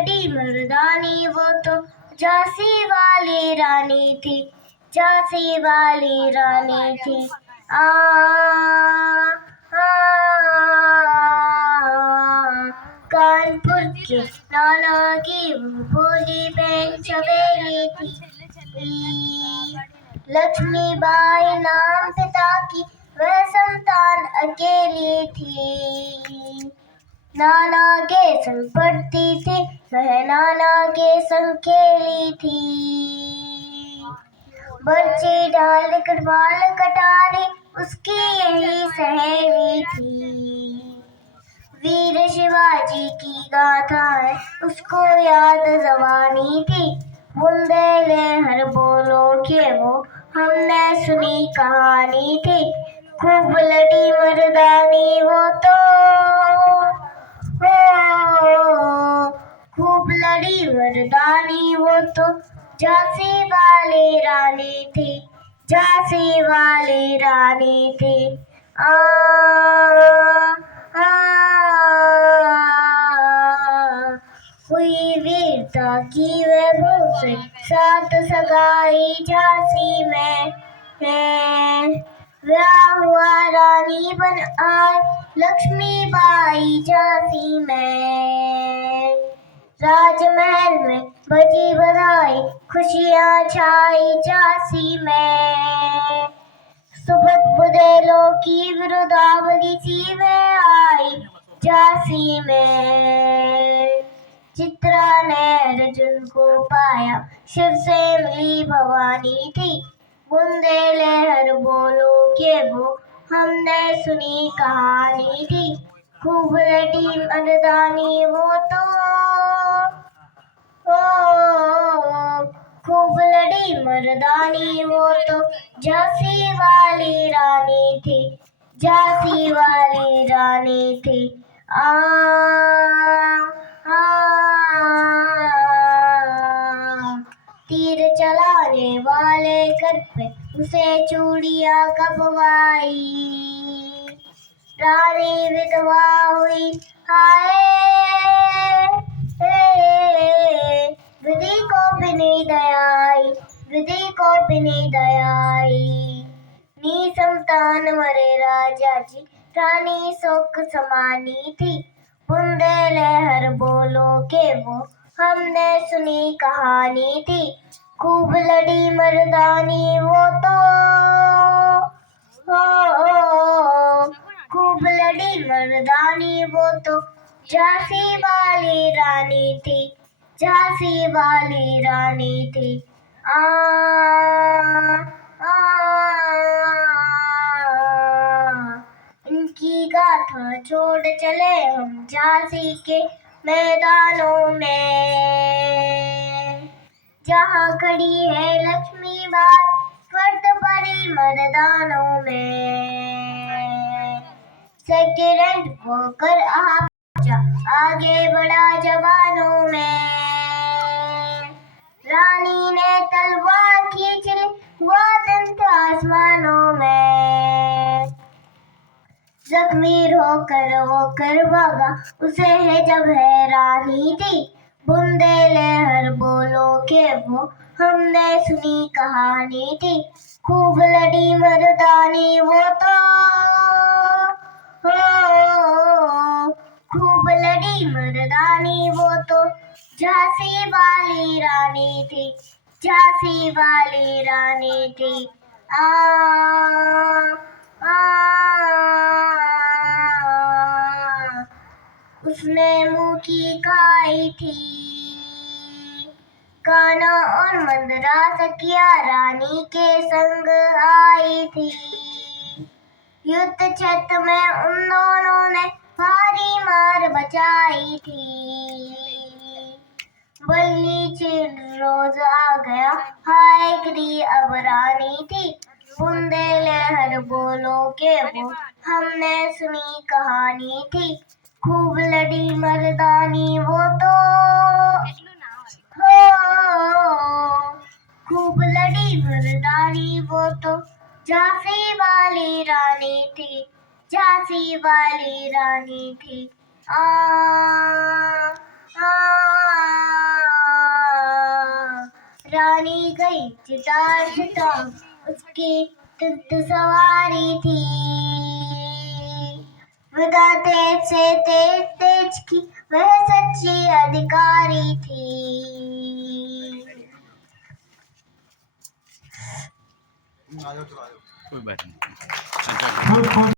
लड़ी मर्दानी वो तो झांसी वाली रानी थी, झांसी वाली रानी थी। आ, आ, कानपुर के नाना की वो भोली बहन चमेली थी। लक्ष्मीबाई नाम पिता की वह संतान अकेली थी। नाना के संग पढ़ती थी वह, नाना के संग खेली थी। बच्ची डाल कर बाल कटारी उसकी यही सहेली थी। वीर शिवाजी की गाथा है उसको याद जवानी थी। बुंदेलहर बोलो के वो हमने सुनी कहानी थी। खूब लड़ी मर्दानी वो तो, खूब लड़ी मर्दानी वो तो झांसी वाली रानी थी, झांसी वाली रानी थी। आ, आ, हुई वीरता की वैभव से सात सगाई झांसी में है। ब्याह हुआ रानी बन आई लक्ष्मीबाई झांसी में। राजमहल में बजी बधाई खुशियाँ छाई झांसी में। सुबह बुदेलों की विरुदावली सी में आई झांसी में। चित्रा ने अर्जुन को पाया शिव से मिली भवानी थी। बुंदेलहर बोलो के वो हमने सुनी कहानी थी। खूब लड़ी मर्दानी वो तो, खूब लड़ी मर्दानी वो तो झांसी वाली रानी थी, झांसी वाली रानी थी। आ, तीर चलाने वाले कर पे उसे चूड़ियां कबवाई। रानी विधवा हुई हाय, विधि को भी नहीं दयाई, विधि को भी नहीं दयाई। नी संतान मरे राजा जी रानी शोक समानी थी। बुंदेलहर बोलो के वो हमने सुनी कहानी थी। खूब लड़ी मर्दानी वो तो, खूब लड़ी मर्दानी वो तो झांसी वाली रानी थी, झांसी वाली रानी थी। आ, आ, इनकी गाथा छोड़ चले हम झांसी के मैदानों में। जहाँ खड़ी है लक्ष्मीबाई फर्द परी मर्दानों में। सेकेंड होकर आगे बढ़ा जवानों में। रानी ने तलवार खींच ली हुआ तंत्र आसमानों में। जख्मी होकर भागा उसे है जब हैरानी थी। बुंदेलहर बोलो के वो हमने सुनी कहानी थी। खूब लड़ी मर्दानी वो तो, खूब लड़ी मर्दानी वो तो झांसी वाली रानी थी, झांसी वाली रानी थी। आ, उसने मुंह की खाई थी कान्हा और मंदरा सखिया रानी के संग आई थी। युद्ध क्षेत्र में उन दोनों ने भारी मार बचाई थी। बल्ली चिर रोज आ गया हाय गिरी अब रानी थी। बुंदेलहर बोलो के वो हमने सुनी कहानी थी। खूब लड़ी मर्दानी वो तो, खूब लड़ी मर्दानी वो तो झांसी वाली रानी थी, झांसी वाली रानी थी। आ, आ, रानी गई चितार चिता, उसकी तुद सवारी थी। विदा तेज से तेज तेज की, वह सच्ची अधिकारी थी। कोई बात नहीं।